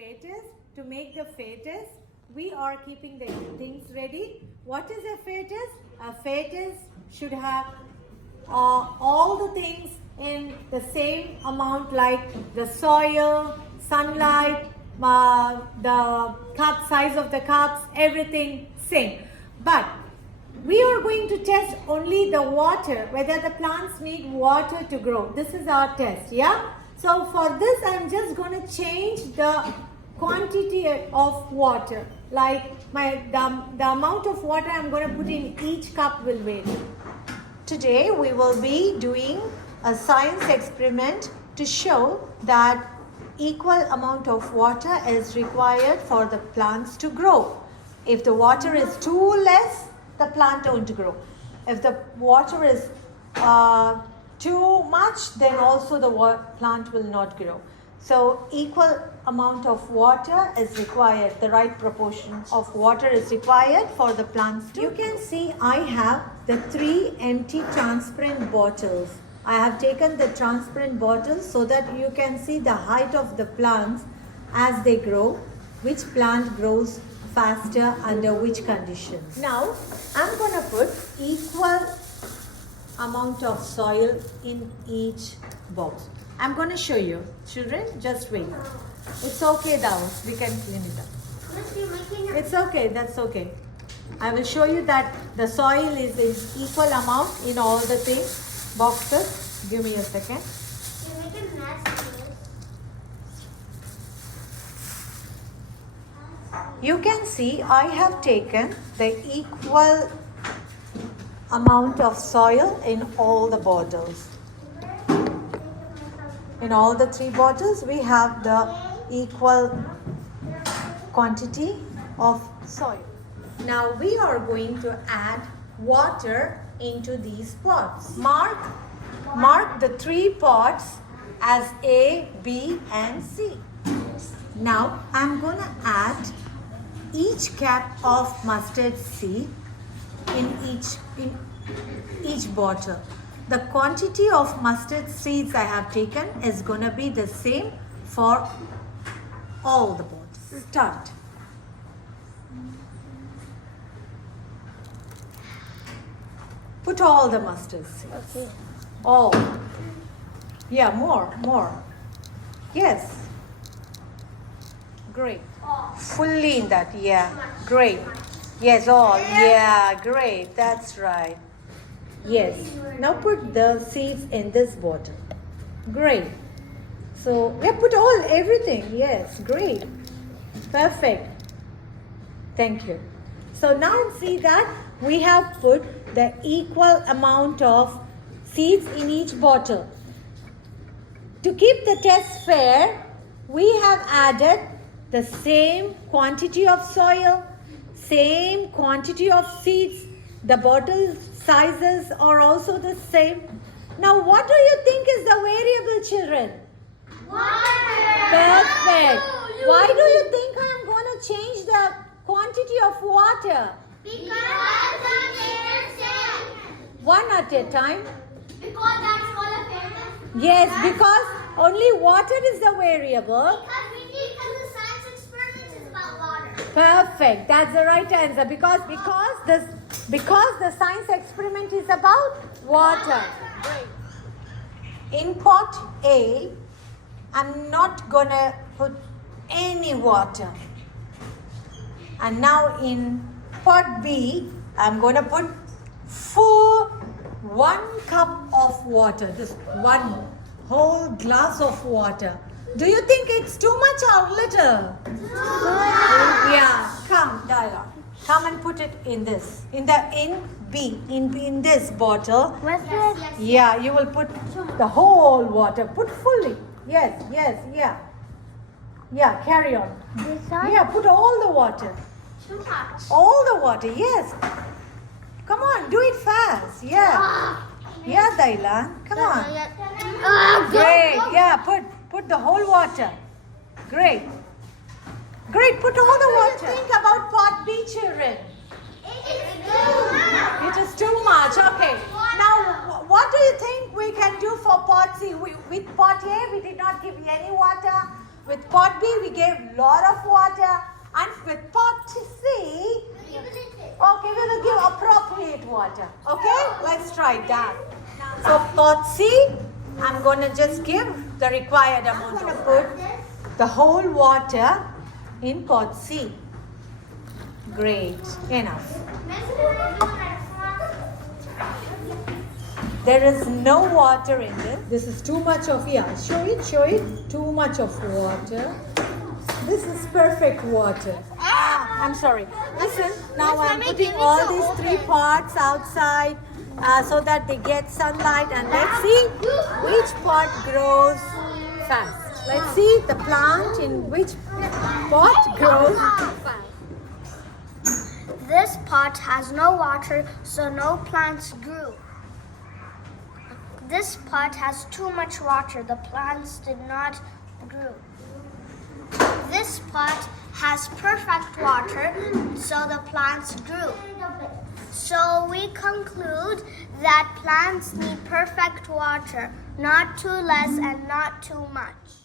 fetus. To make the fetus, we are keeping the things ready. What is a fetus? A fetus should have all the things in the same amount, like the soil, sunlight, the cup, size of the cups, everything same. But we are going to test only the water, whether the plants need water to grow. This is our test, yeah? So for this, I'm just going to change the quantity of water. Like the amount of water I'm going to put in each cup will vary. Today we will be doing a science experiment to show that equal amount of water is required for the plants to grow. If the water is too less, the plant won't grow. If the water is too much, then also the plant will not grow. So equal amount of water is required. The right proportion of water is required for the plants to. You can see I have the 3 empty transparent bottles. I have taken the transparent bottles so that you can see the height of the plants as they grow, which plant grows faster under which conditions. Now I'm going to put equal amount of soil in each box. I'm going to show you. Children, just wait. It's okay now. We can clean it up. It's okay. That's okay. I will show you that the soil is in equal amount in all the 3 boxes. Give me a second. You make a mess. You can see I have taken the equal amount of soil in all the bottles. In all the 3 bottles, we have the equal quantity of soil. Now we are going to add water into these pots. Mark the 3 pots as A, B and C. Now I'm going to add each cap of mustard seed in each bottle. The quantity of mustard seeds I have taken is going to be the same for all the bottles. Start. Put all the mustard seeds. Okay. All. Yeah, more. Yes. Great. Fully in that. Yeah. Great. Yes, all. Yeah, great. That's right. Yes. Now put the seeds in this bottle. Great. So, yeah, put everything. Yes, great. Perfect. Thank you. So now see that we have put the equal amount of seeds in each bottle. To keep the test fair, we have added the same quantity of soil, same quantity of seeds. The bottle sizes are also the same. Now what do you think is the variable, children? Water. Perfect. Why do you think I am going to change the quantity of water? Because of fairness. One at a time. Because that's called a fairness. Yes, because only water is the variable. Because the science experiment is about water. Perfect. That's the right answer. Because the science experiment is about water. Great. In pot A, I'm not gonna put any water. And now in pot B, I'm gonna put full 1 cup of water. This 1 whole glass of water. Do you think it's too much or little? Yeah. Come, Dialogue. Come and put it in this. In this bottle. What's this? Yeah, you will put the whole water. Put fully. Yes, yeah. Yeah, carry on. This one? Yeah, put all the water. Too much. All the water, yes. Come on, do it fast. Yeah. Yeah, Dailan. Come on. Great. Yeah, put the whole water. Great. Put all the water. What do you think about pot B, children? It is too much. Okay. Now, what do you think we can do for pot C? With pot A, we did not give any water. With pot B, we gave lot of water. And with pot C, okay, we will give appropriate water. Okay, let's try that. So pot C, I'm going to just give the required amount. I'm going to put the whole water in pot C. Great, enough. There is no water in this. This is too much of, yeah, show it. Too much of water. This is perfect water. I'm sorry. Listen, now I'm putting all these 3 pots outside so that they get sunlight, and let's see which pot grows fast. Let's see the plant in which pot grows fast. This pot has no water, so no plants grew. This pot has too much water. The plants did not grow. This pot has perfect water, so the plants grew. So we conclude that plants need perfect water, not too less and not too much.